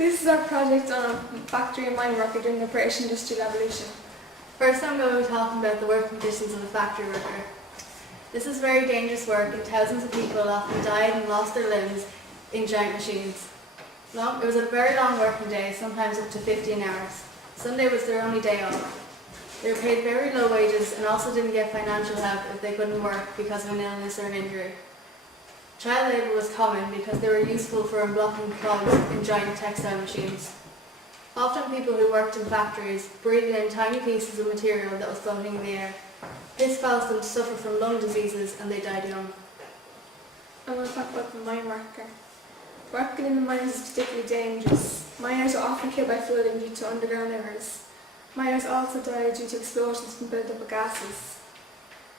This is our project on a factory and mine worker during the British Industrial Revolution. First I'm going to be talking about the working conditions of a factory worker. This is very dangerous work and thousands of people often died and lost their limbs in giant machines. It was a very long working day, sometimes up to 15 hours. Sunday was their only day off. They were paid very low wages and also didn't get financial help if they couldn't work because of an illness or an injury. Child labour was common because they were useful for unblocking clogs in giant textile machines. Often people who worked in factories breathed in tiny pieces of material that was floating in the air. This caused them to suffer from lung diseases and they died young. I'm going to talk about the mine worker. Working in the mines is particularly dangerous. Miners are often killed by flooding due to underground rivers. Miners also die due to explosions from build-up of gases.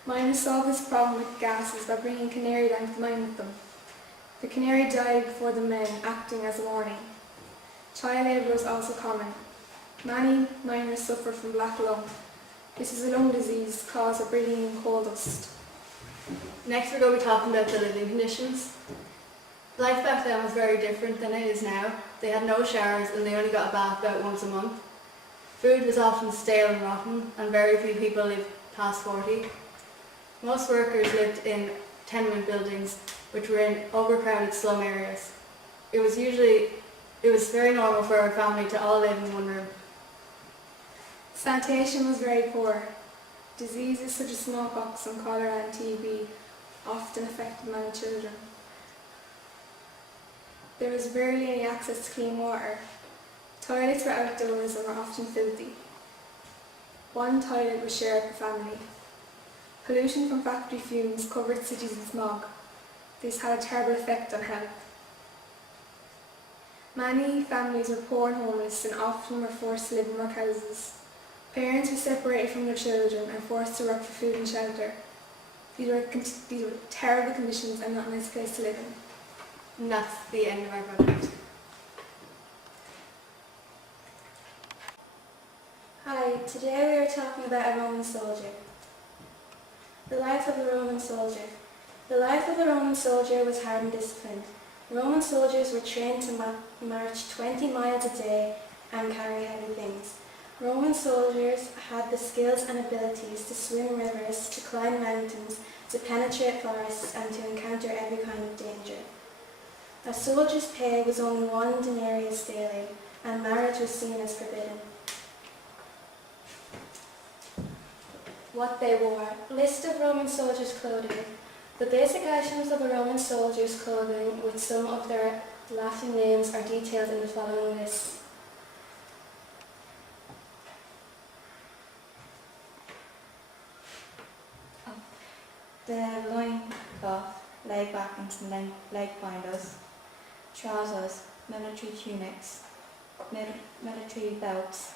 Miners solve this problem with gases by bringing canary down to the mine with them. The canary died before the men, acting as a warning. Child labour is also common. Many miners suffer from black lung. This is a lung disease caused by breathing in coal dust. Next we're going to be talking about the living conditions. Life back then was very different than it is now. They had no showers and they only got a bath about once a month. Food was often stale and rotten and very few people lived past 40. Most workers lived in tenement buildings which were in overcrowded slum areas. It was very normal for a family to all live in one room. Sanitation was very poor. Diseases such as smallpox and cholera and TB often affected many children. There was barely any access to clean water. Toilets were outdoors and were often filthy. One toilet was shared per family. Pollution from factory fumes covered cities in smog. This had a terrible effect on health. Many families were poor and homeless and often were forced to live in workhouses. Parents were separated from their children and forced to work for food and shelter. These were terrible conditions and not a nice place to live in. And that's the end of our project. Hi, today we are talking about a Roman soldier. The life of a Roman soldier. The life of a Roman soldier was hard and disciplined. Roman soldiers were trained to march 20 miles a day and carry heavy things. Roman soldiers had the skills and abilities to swim rivers, to climb mountains, to penetrate forests, and to encounter every kind of danger. A soldier's pay was only 1 denarius daily, and marriage was seen as forbidden. What they wore. List of Roman soldiers' clothing. The basic items of a Roman soldier's clothing with some of their Latin names are detailed in the following list. The loincloth, leg backings and leg binders, trousers, military tunics, military belts,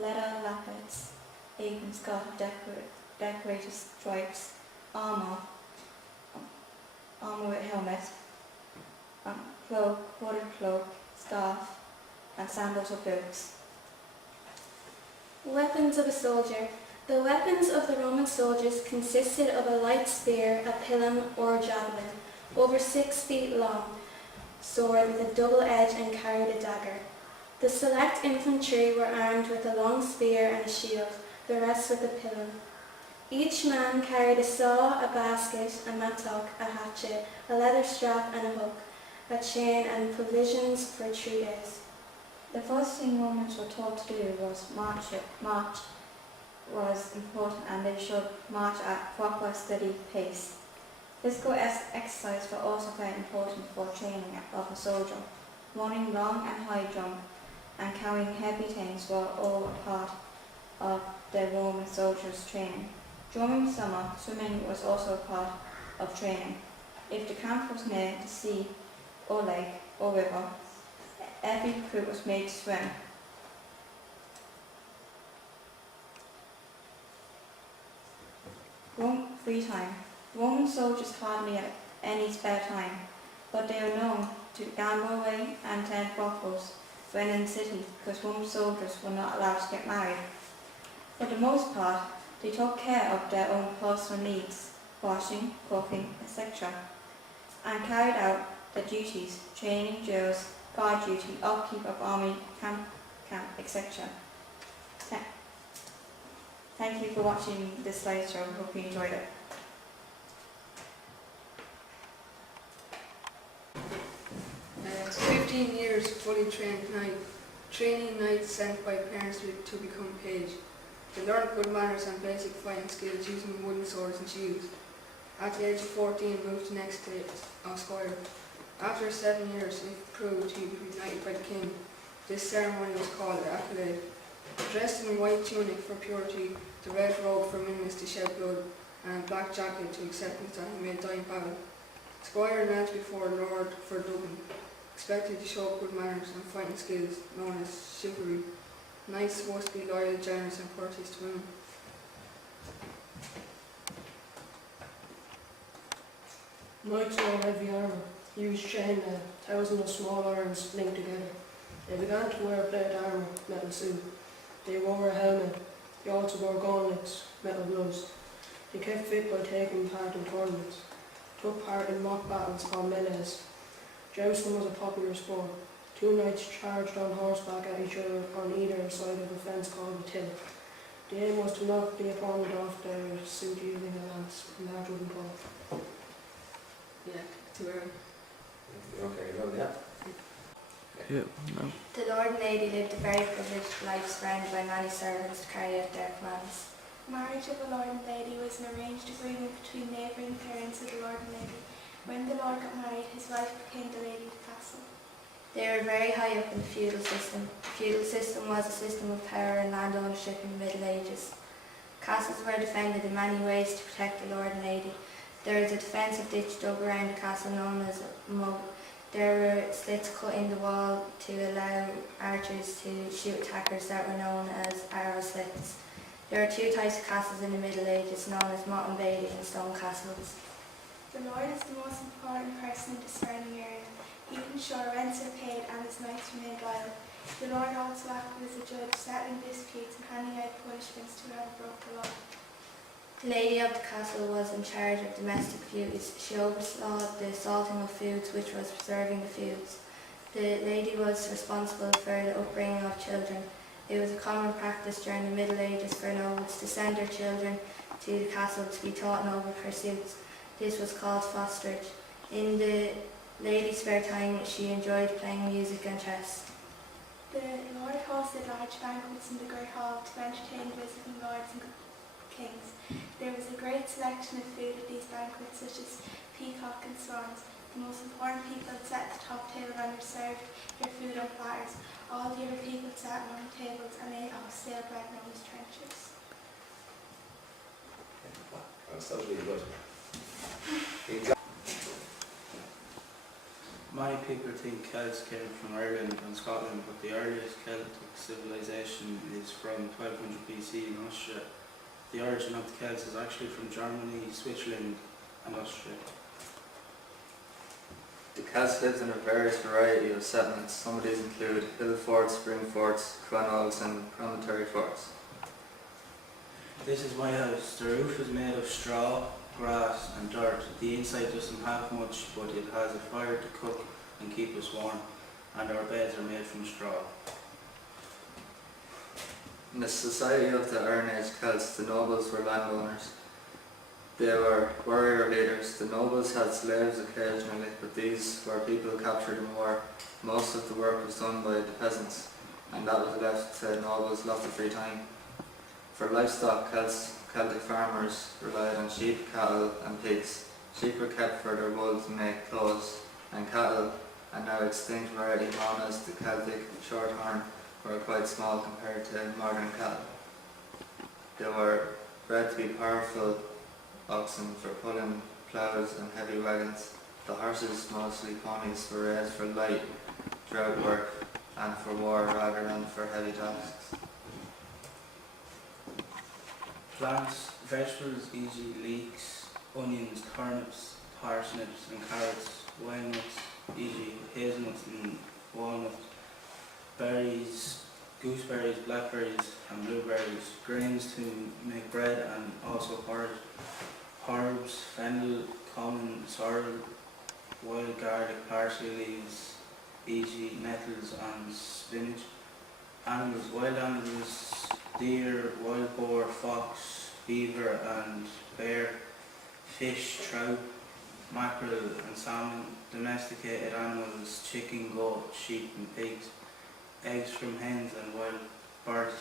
leather lappets, apron, scarf, decorated stripes, armour with helmet, cloak, quarter cloak, scarf, and sandals or boots. Weapons of a soldier. The weapons of the Roman soldiers consisted of a light spear, a pilum or javelin, over 6 feet long, sword with a double edge and carried a dagger. The select infantry were armed with a long spear and a shield, the rest with a pilum. Each man carried a saw, a basket, a mattock, a hatchet, a leather strap and a hook, a chain and provisions for 3 days. The first thing Romans were taught to do was march. March was important and they should march at proper steady pace. Physical exercise were also very important for training of a soldier. Running long and high jump and carrying heavy things were all a part of the Roman soldiers' training. During summer, swimming was also a part of training. If the camp was near the sea or lake or river, every recruit was made to swim. Free time. Roman soldiers hardly had any spare time, but they were known to gamble away and attend brothels when in cities because Roman soldiers were not allowed to get married. For the most part, they took care of their own personal needs, washing, cooking, etc., and carried out their duties, training, drills, guard duty, upkeep of army camp, etc. Thank you for watching this slideshow. Hope you enjoyed it. It's 15 years fully trained night, training night sent by parents to become page. They learned good manners and basic fighting skills using wooden swords and shields. At the age of 14, moved to next state of Squire. After 7 years, if proved, he would be knighted by the king. This ceremony was called the accolade. Dressed in a white tunic for purity, the red robe for meanness to shed blood, and a black jacket to acceptance that he may die in battle. Squire knelt before Lord for Dublin, expected to show good manners and fighting skills known as chivalry. Knights supposed to be loyal, generous and courteous to women. Knights wore heavy armour, used chainmail, thousands of small irons linked together. They began to wear plate armour, metal suit. They wore a helmet. They also wore gauntlets, metal gloves. They kept fit by taking part in tournaments. Took part in mock battles called melees. Jousting was a popular sport. Two knights charged on horseback at each other on either side of a fence called a tillet. The aim was to knock the opponent off their suit using a lance, a large wooden pole. Yeah, too early. Okay, well, yeah. The Lord and Lady lived a very privileged life surrounded by many servants to carry out their commands. Marriage of the Lord and Lady was an arranged agreement between neighbouring parents of the Lord and Lady. When the Lord got married, his wife became the Lady of the castle. They were very high up in the feudal system. The feudal system was a system of power and land ownership in the Middle Ages. Castles were defended in many ways to protect the Lord and Lady. There is a defensive ditch dug around the castle known as a moat. There were slits cut in the wall to allow archers to shoot attackers that were known as arrow slits. There are two types of castles in the Middle Ages, known as motte and bailey and stone castles. The Lord is the most important person in the surrounding area. He ensures rents are paid and his knights remain loyal. The Lord also acted as a judge, settling disputes and handing out punishments to whoever broke the law. The Lady of the castle was in charge of domestic duties. She oversaw the salting of foods, which was preserving the foods. The lady was responsible for the upbringing of children. It was a common practice during the Middle Ages for nobles to send their children to the castle to be taught noble pursuits. This was called fosterage. In the lady's spare time, she enjoyed playing music and chess. The Lord hosted large banquets in the Great Hall to entertain visiting lords and kings. There was a great selection of food at these banquets, such as peacock and swans. The most important people sat at the top table and were served their food on platters. All the other people sat on tables and ate off stale bread known as trenchers. That's really good. Many people think Celts came from Ireland and Scotland, but the earliest Celtic civilization is from 1200 BC in Austria. The origin of the Celts is actually from Germany, Switzerland and Austria. The Celts lived in a various variety of settlements. Some of these include hill forts, spring forts, crannogs and promontory forts. This is my house. The roof is made of straw, grass and dirt. The inside doesn't have much, but it has a fire to cook and keep us warm, and our beds are made from straw. In the society of the Iron Age Celts, the nobles were landowners. They were warrior leaders. The nobles had slaves occasionally, but these were people captured in war. Most of the work was done by the peasants, and that was left to nobles lots of free time. For livestock, Celtic farmers relied on sheep, cattle and pigs. Sheep were kept for their wool to make clothes, and cattle, a now extinct variety known as the Celtic Shorthorn, were quite small compared to modern cattle. They were bred to be powerful oxen for pulling ploughs and heavy wagons. The horses, mostly ponies, were raised for light, drought work and for war rather than for heavy tasks. Plants, vegetables, e.g. leeks, onions, turnips, parsnips and carrots, walnuts, e.g. hazelnuts and walnuts, berries, gooseberries, blackberries and blueberries, grains to make bread and also porridge, herbs, fennel, common, sorrel, wild garlic, parsley leaves, e.g. nettles and spinach. Animals, wild animals, deer, wild boar, fox, beaver and bear, fish, trout, mackerel and salmon, domesticated animals, chicken, goat, sheep and pigs, eggs from hens and wild bird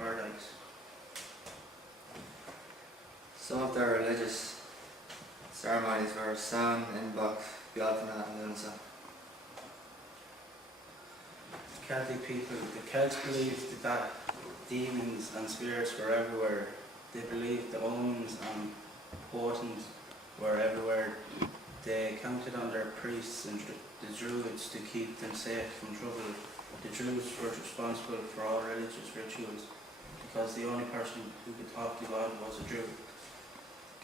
eggs. Some of their religious ceremonies were Samhain, Inbok, Bealtaine and Lunasa. Celtic people, the Celts believed that demons and spirits were everywhere. They believed the omens and portents were everywhere. They counted on their priests and the druids to keep them safe from trouble. The druids were responsible for all religious rituals because the only person who could talk to God was a druid.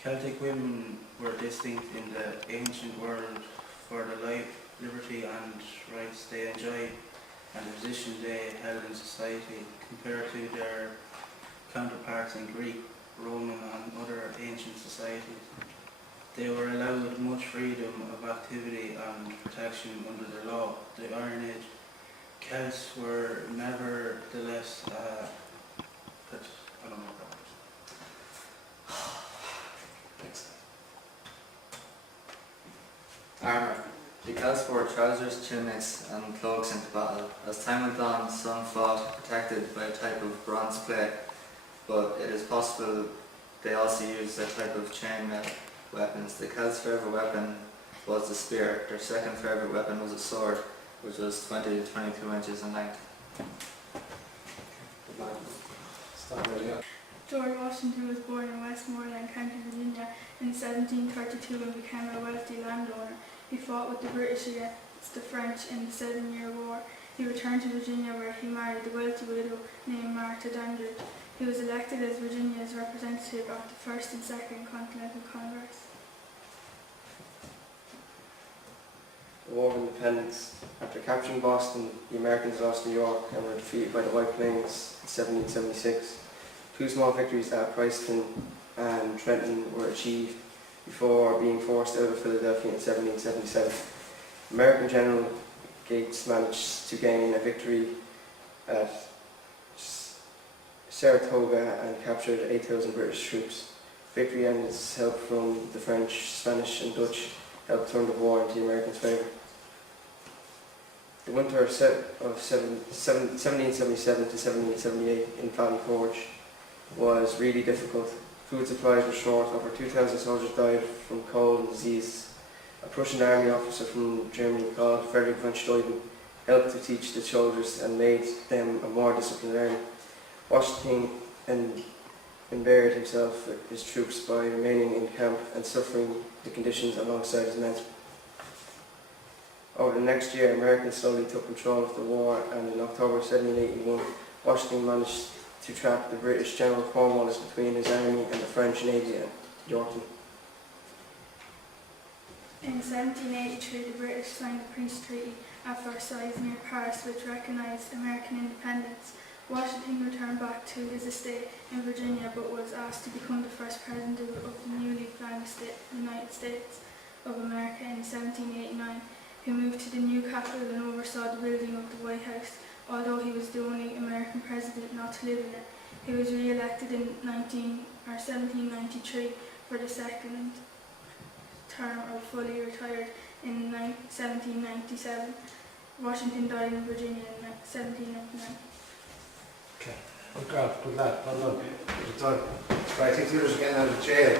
Celtic women were distinct in the ancient world for the life, liberty and rights they enjoyed and the position they held in society compared to their counterparts in Greek, Roman and other ancient societies. They were allowed much freedom of activity and protection under the law. The Iron Age Celts were nevertheless I don't know what that was. Armour. The Celts wore trousers, tunics and cloaks into battle. As time went on, some fought protected by a type of bronze plate, but it is possible they also used a type of chainmail weapons. The Celts' favourite weapon was the spear. Their second favourite weapon was a sword, which was 20 to 22 inches in length. Stop ready up. George Washington was born in Westmoreland, County Virginia in 1732 and became a wealthy landowner. He fought with the British against the French in the 7-Year War. He returned to Virginia where he married a wealthy widow named Martha Dandridge. He was elected as Virginia's representative at the First and Second Continental Congress. The War of Independence. After capturing Boston, the Americans lost New York and were defeated by the White Plains in 1776. Two small victories at Princeton and Trenton were achieved before being forced out of Philadelphia in 1777. American General Gates managed to gain a victory at Saratoga and captured 8,000 British troops. Victory and its help from the French, Spanish and Dutch helped turn the war into the Americans' favour. The winter of 1777 to 1778 in Valley Forge was really difficult. Food supplies were short. Over 2,000 soldiers died from cold and disease. A Prussian army officer from Germany called Friedrich von Steuben helped to teach the soldiers and made them a more disciplined army. Washington embarrassed himself with his troops by remaining in camp and suffering the conditions alongside his men. Over the next year, Americans slowly took control of the war, and in October 1781, Washington managed to trap the British General Cornwallis between his army and the French Navy at Yorktown. In 1783, the British signed the Peace Treaty at Versailles near Paris, which recognised American independence. Washington returned back to his estate in Virginia, but was asked to become the first president of the newly planned United States of America in 1789. He moved to the new capital and oversaw the building of the White House. Although he was the only American president not to live in it, he was re-elected in 1793 for the second term or fully retired in 1797. Washington died in Virginia in 1799. Okay. Good God, good lad. Well done. Good done. Right, I think you're just getting out of jail.